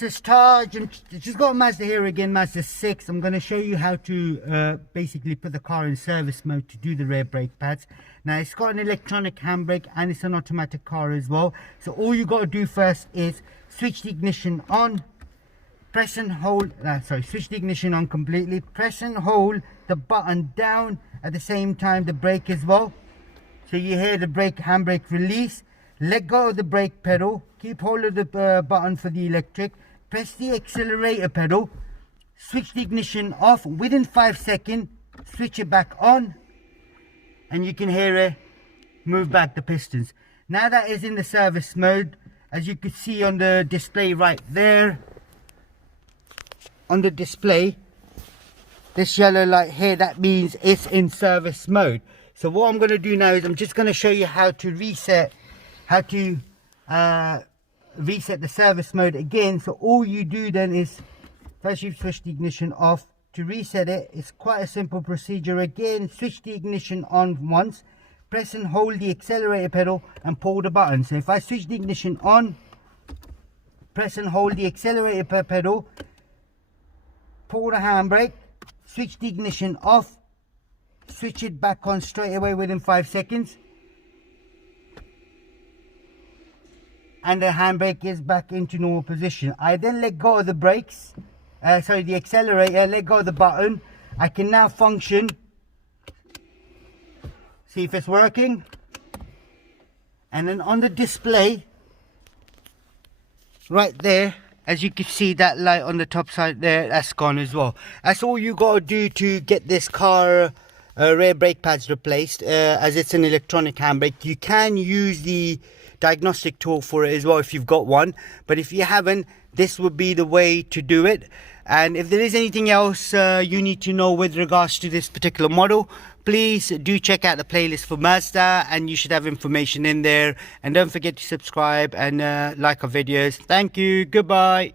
this is Taj, and just got a Mazda here again, Mazda 6. I'm going to show you how to basically put the car in service mode to do the rear brake pads. Now it's got an electronic handbrake and it's an automatic car as well. So all you got to do first is switch the ignition on, press and hold, switch the ignition on completely, press and hold the button down at the same time the brake as well. So you hear the handbrake release. Let go of the brake pedal, keep hold of the button for the electric, press the accelerator pedal, switch the ignition off. Within 5 seconds, switch it back on, and you can hear it move back the pistons. Now that is in the service mode, as you can see on the display right there. On the display, this yellow light here, that means it's in service mode. So what I'm going to do now is I'm just going to show you how to reset the service mode again. So all you do then is first you switch the ignition off. To reset it, it's quite a simple procedure. Again, switch the ignition on once, press and hold the accelerator pedal and pull the button. So if I switch the ignition on, press and hold the accelerator pedal, pull the handbrake, switch the ignition off, switch it back on straight away within 5 seconds, and the handbrake is back into normal position. I then let go of the brakes, the accelerator, let go of the button. I can now function. See if it's working. And then on the display, right there, as you can see that light on the top side there, that's gone as well. That's all you got to do to get this car rear brake pads replaced, as it's an electronic handbrake. You can use the diagnostic tool for it as well if you've got one, but if you haven't, this would be the way to do it. And if there is anything else you need to know with regards to this particular model, please do check out the playlist for Mazda, and you should have information in there. And don't forget to subscribe and like our videos. Thank you. Goodbye.